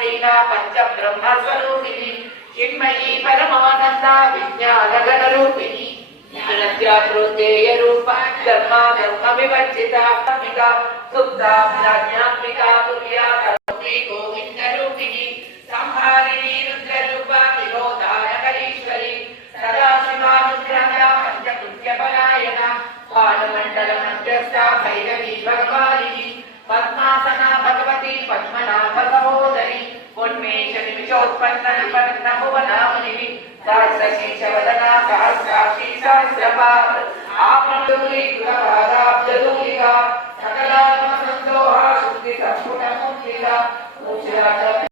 पंच ब्रह्म स्वरूपिणी चिन्मयी परमानंद विज्ञान गण रूपिणी ज्ञानत्याप्रोतेय रूपा धर्मा धर्म विवर्जिता सुप्ता ज्ञात्मिका तुल्या करोमि गोविंद रूपिणी संहारिणी रुद्र रूपा विरोधानकरीश्वरी सदा शिवा रुद्राया पंचकृत्य पलायना भानुमंडल मध्यस्था भैरवी भगवानी पद्मासना भगवती पद्मनाभ सहोदरी उन्मेष निमिषोत्पन्न विपन्न भुवनामुनि सहस्रशीर्षवदना सहस्राक्षी सहस्रपाद आपणदूरी गुणपादाब्जदूलिका सकलात्मसंदोहा शुद्धि संपुट मुक्तिदा